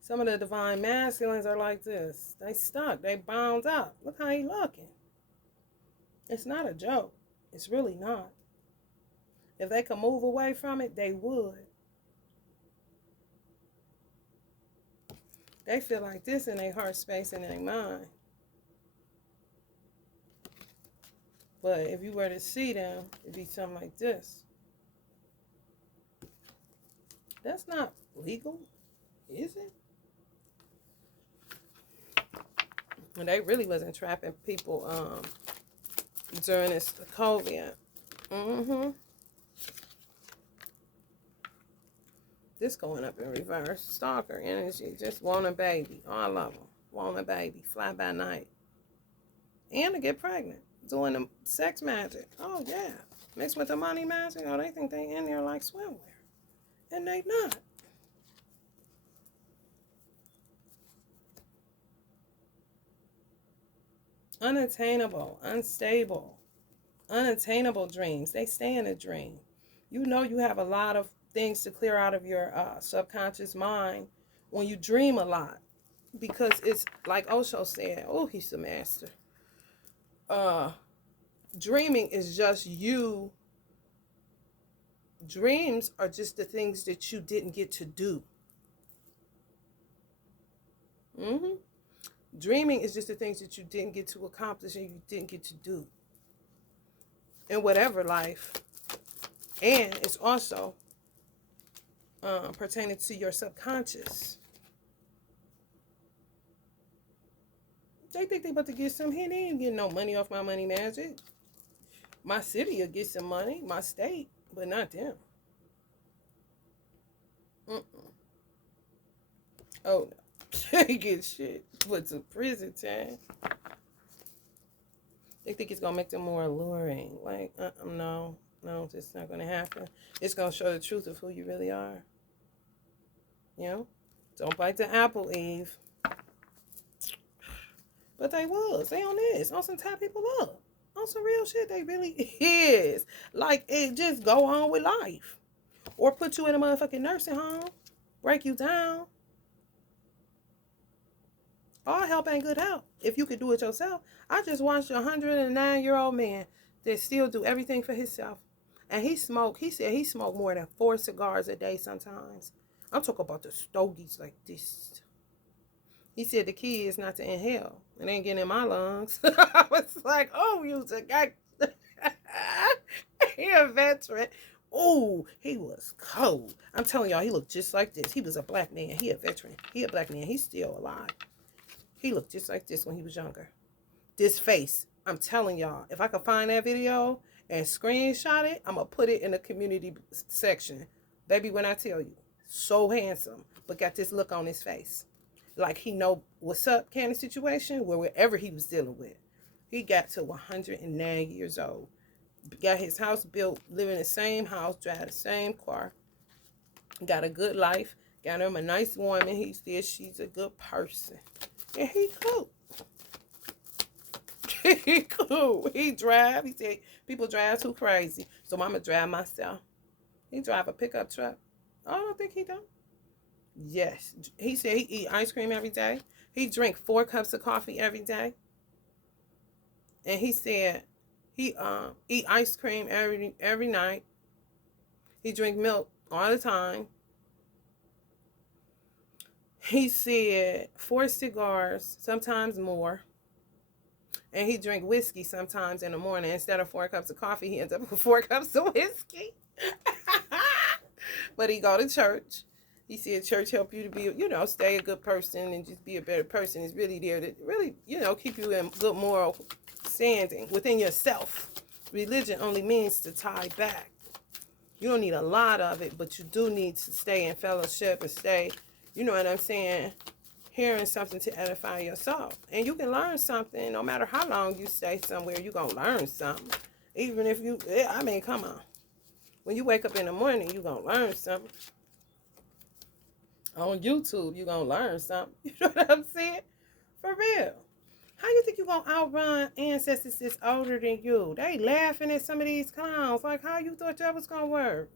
Some of the divine masculines are like this. They stuck. They bound up. Look how he looking. It's not a joke. It's really not. If they could move away from it, they would. They feel like this in their heart space and in their mind. But if you were to see them, it'd be something like this. That's not legal, is it? And they really wasn't trapping people during this COVID. This going up in reverse. Stalker energy. Just want a baby. All of them. Want a baby. Fly by night. And to get pregnant. Doing the sex magic. Oh, yeah. Mixed with the money magic. Oh, they think they in there like swimwear. And they not. Unattainable. Unstable. Unattainable dreams. They stay in a dream. You know you have a lot of things to clear out of your subconscious mind when you dream a lot. Because it's like Osho said. Oh, he's the master. Dreaming is just you. Dreams are just the things that you didn't get to do. Dreaming is just the things that you didn't get to accomplish and you didn't get to do in whatever life. And it's also pertaining to your subconscious. They think they about to get some here. They ain't getting no money off my money magic. My city will get some money, my state, but not them. Oh, no. They get shit. Put to prison time. They think it's going to make them more alluring. Like, no, it's not going to happen. It's going to show the truth of who you really are. You know? Don't bite the apple, Eve. But they was. They on this. On some tie people up. On some real shit, they really is. Like, it just go on with life. Or put you in a motherfucking nursing home. Break you down. All help ain't good help. If you could do it yourself. I just watched a 109-year-old man that still do everything for himself. And he smoked. He said he smoked more than 4 cigars a day sometimes. I'm talking about the stogies like this. He said the key is not to inhale. It ain't getting in my lungs. I was like, oh, you a guy. He a veteran. Oh, he was cold. I'm telling y'all, he looked just like this. He was a black man. He a veteran. He a black man. He's still alive. He looked just like this when he was younger. This face. I'm telling y'all, if I can find that video and screenshot it, I'm going to put it in the community section. Baby, when I tell you, so handsome, but got this look on his face. Like he know what's up kind of situation where wherever he was dealing with. He got to 109 years old. Got his house built, live in the same house, drive the same car. Got a good life. Got him a nice woman. He says she's a good person. And he cool. He cool. He drive. He said people drive too crazy. So I'm going to drive myself. He drive a pickup truck. I don't think he don't. Yes. He said he eat ice cream every day. He drink 4 cups of coffee every day. And he said he eat ice cream every night. He drink milk all the time. He said 4 cigars, sometimes more. And he drink whiskey sometimes in the morning. Instead of 4 cups of coffee, he ends up with 4 cups of whiskey. But he go to church. He said church help you to be, stay a good person and just be a better person. It's really there to really, keep you in good moral standing within yourself. Religion only means to tie back. You don't need a lot of it, but you do need to stay in fellowship and stay, you know what I'm saying, hearing something to edify yourself. And you can learn something no matter how long you stay somewhere. You're going to learn something. Even if come on. When you wake up in the morning, you're going to learn something. On YouTube, you're going to learn something. You know what I'm saying? For real. How you think you gonna outrun ancestors that's older than you? They laughing at some of these clowns. Like, how you thought that was gonna work?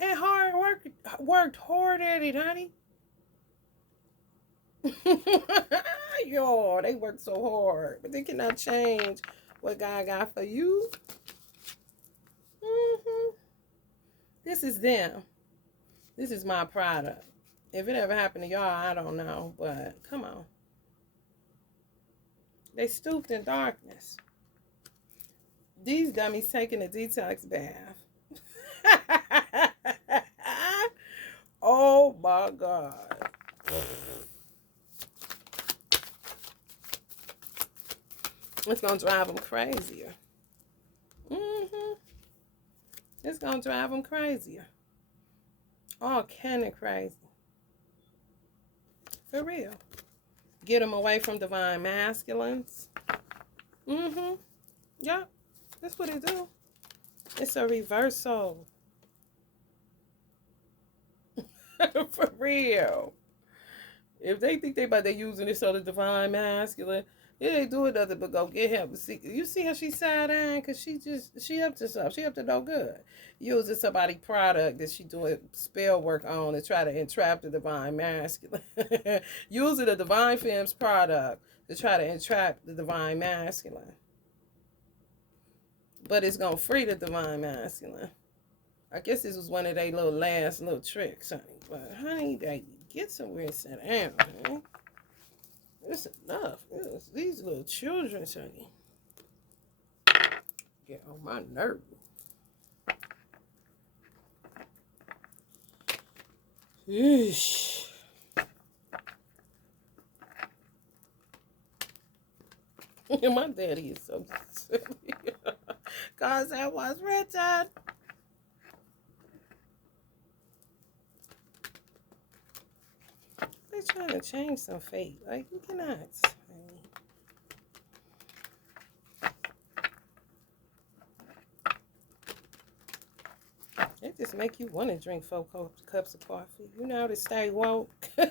And hard work worked hard at it, honey. Yo, they work so hard, but they cannot change what God got for you. hmm This is them. This is my product. If it ever happened to y'all, I don't know, but come on. They stooped in darkness. These dummies taking a detox bath. Oh my God. It's gonna drive them crazier. It's gonna drive them crazier. All kind of crazy. For real. Get them away from divine masculines. Yep. That's what it do. It's a reversal. For real. If they think they using this other divine masculine, yeah, they do it nothing but go get help. See, you see how she side eyeing? Because she up to something. She up to no good. Using somebody product that she doing spell work on to try to entrap the divine masculine. Using the divine femme's product to try to entrap the divine masculine. But it's going to free the divine masculine. I guess this was one of their little last little tricks, honey. But honey, they get somewhere and sit down, honey. It's enough. These little children, honey, get on my nerve. Yeesh. My daddy is so silly. Cause that was Richard. They're trying to change some fate. Like, you cannot. It just make you want to drink 4 cups of coffee. You know how to stay woke. I'm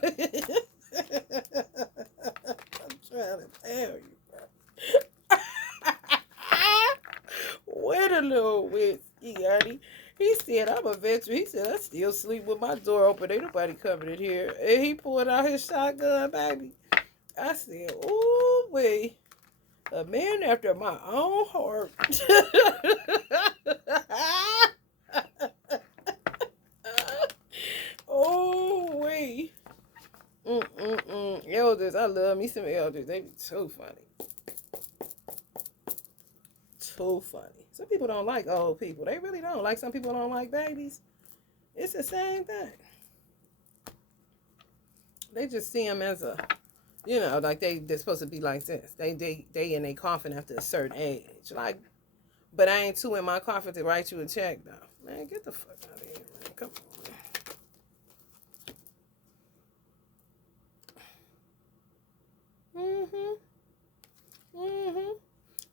trying to tell you, bro. Where the little whiskey, honey? He said, I'm a veteran. He said, I still sleep with my door open. Ain't nobody coming in here. And he pulled out his shotgun, baby. I said, ooh, wait. A man after my own heart. Oh, wait. Elders, I love me some elders. They be so funny. So funny. Some people don't like old people. They really don't. Like some people don't like babies. It's the same thing. They just see them as a, like they're supposed to be like this. They in their coffin after a certain age. Like, but I ain't too in my coffin to write you a check, though. Man, get the fuck out of here, man. Come on.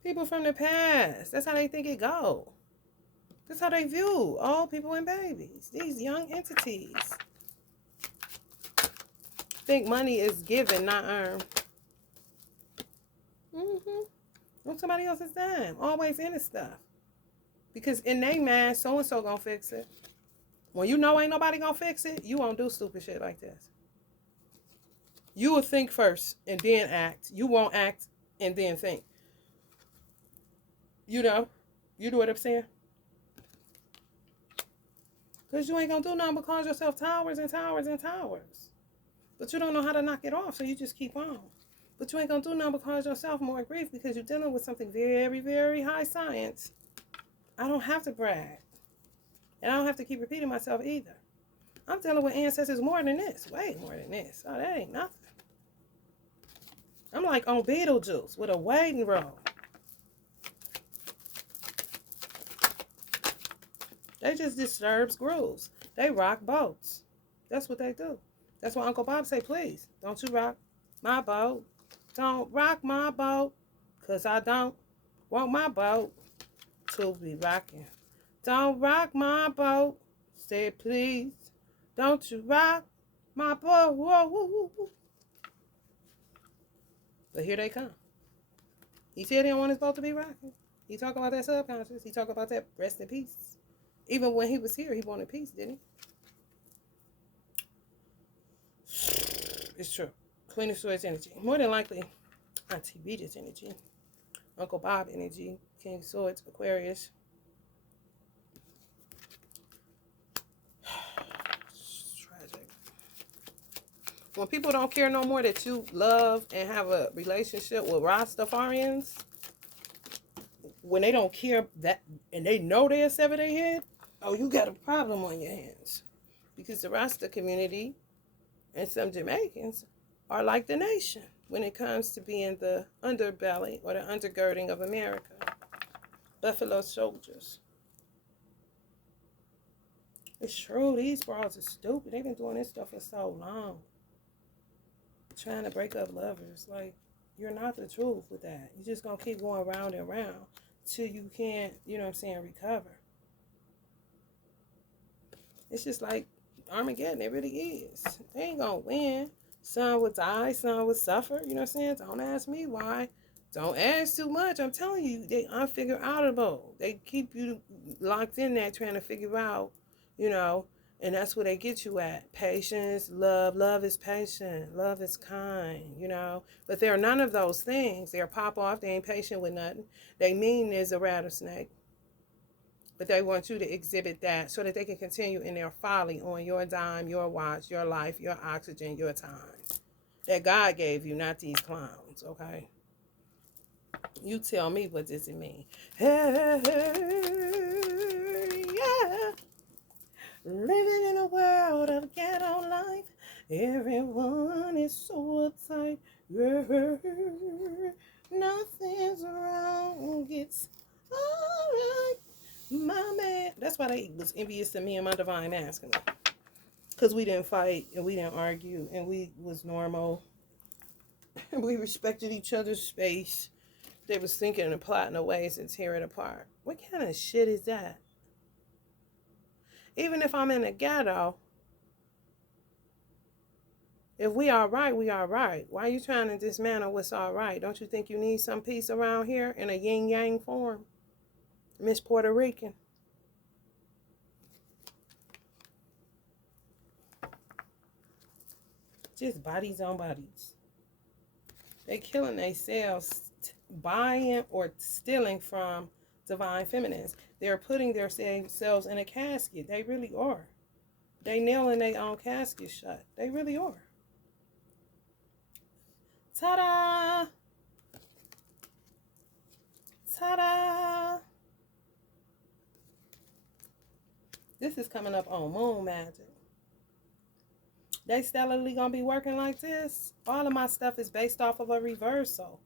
People from the past. That's how they think it go. That's how they view all people and babies. These young entities think money is given, not earned. On somebody else's dime. Always in the stuff. Because in their mind, so-and-so gonna fix it. When you know ain't nobody gonna fix it, you won't do stupid shit like this. You will think first and then act. You won't act and then think. You know what I'm saying? Because you ain't gonna do nothing but cause yourself towers and towers and towers. But you don't know how to knock it off, so you just keep on. But you ain't gonna do nothing but cause yourself more grief because you're dealing with something very, very high science. I don't have to brag. And I don't have to keep repeating myself either. I'm dealing with ancestors more than this. Way more than this. Oh, that ain't nothing. I'm like on Beetlejuice with a waiting roll. They just disturbs grooves. They rock boats. That's what they do. That's why Uncle Bob say, please, don't you rock my boat. Don't rock my boat, because I don't want my boat to be rocking. Don't rock my boat. Say, please, don't you rock my boat. Whoa, whoa, whoa. But here they come. He said he don't want his boat to be rocking. He talk about that subconscious. He talk about that rest in peace. Even when he was here, he wanted peace, didn't he? It's true. Queen of Swords energy. More than likely, Auntie Rita's energy. Uncle Bob energy. King of Swords, Aquarius. Tragic. When people don't care no more that you love and have a relationship with Rastafarians, when they don't care that and they know they'll sever their head, oh, you got a problem on your hands. Because the Rasta community and some Jamaicans are like the nation when it comes to being the underbelly or the undergirding of America. Buffalo soldiers. It's true, these bras are stupid. They've been doing this stuff for so long. Trying to break up lovers. Like, you're not the truth with that. You're just going to keep going round and round till you can't, you know what I'm saying, recover. It's just like Armageddon. It really is. They ain't going to win. Some would die. Some would suffer. You know what I'm saying? Don't ask me why. Don't ask too much. I'm telling you, they unfigureoutable. They keep you locked in there trying to figure out, you know, and that's where they get you at. Patience, love. Love is patient. Love is kind, you know. But they're none of those things. They're pop off. They ain't patient with nothing. They mean as a rattlesnake. But they want you to exhibit that so that they can continue in their folly on your dime, your watch, your life, your oxygen, your time. That God gave you, not these clowns, okay? You tell me, what does it mean? Hey, yeah. Living in a world of ghetto life. Everyone is so uptight. Nothing's wrong. It's alright. My man. That's why they was envious of me and my divine masculine. Because we didn't fight and we didn't argue and we was normal. We respected each other's space. They was thinking and plotting of ways to tear it apart. What kind of shit is that? Even if I'm in the ghetto, if we are right, we are right. Why are you trying to dismantle what's all right? Don't you think you need some peace around here in a yin-yang form? Miss Puerto Rican. Just bodies on bodies. They killing themselves, buying or stealing from divine feminines. They're putting themselves in a casket. They really are. They nailing their own casket shut. They really are. Ta-da! Ta-da! This is coming up on Moon Magic. They stellarly gonna be working like this. All of my stuff is based off of a reversal.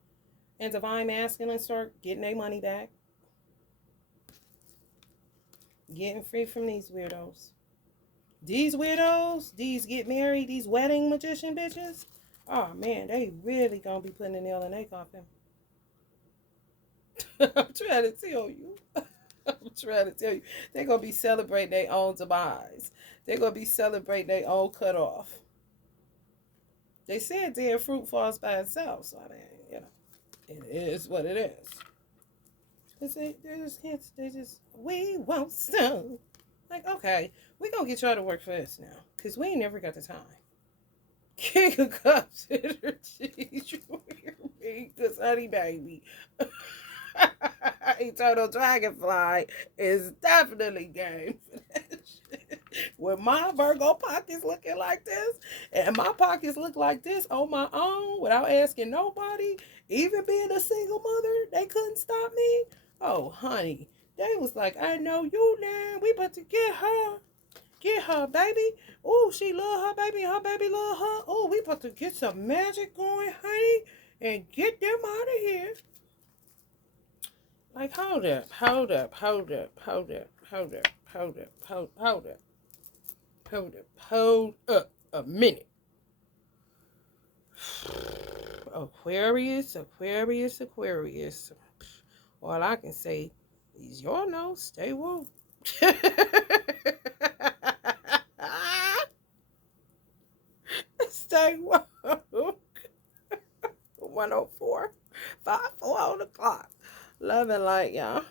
And divine masculine start getting their money back. Getting free from these weirdos. These weirdos, these get married, these wedding magician bitches. Oh man, they really gonna be putting a nail in their coffin. I'm trying to tell you. I'm trying to tell you. They're gonna be celebrating their own demise. They're gonna be celebrating their own cutoff. They said dead fruit falls by itself, so I mean, you know, it is what it is. They just can't. They just, we want some. Like, okay, we gonna get y'all to work for us now, cause we ain't never got the time. King of Cups energy, you hear me? Cause honey baby, Eternal Dragonfly is definitely game for that shit. When my Virgo pockets looking like this, and my pockets look like this on my own, without asking nobody, even being a single mother, they couldn't stop me. Oh, honey, they was like, I know you now. We about to get her. Get her, baby. Oh, she love her baby. Her baby love her. Oh, we about to get some magic going, honey, and get them out of here. Like, hold up, hold up, hold up, hold up, hold up, hold up, hold up, hold up, hold up a minute. Aquarius, Aquarius, Aquarius. All I can say is y'all know, stay woke. Stay woke. 104. 5-4 on the clock. Love and light, y'all.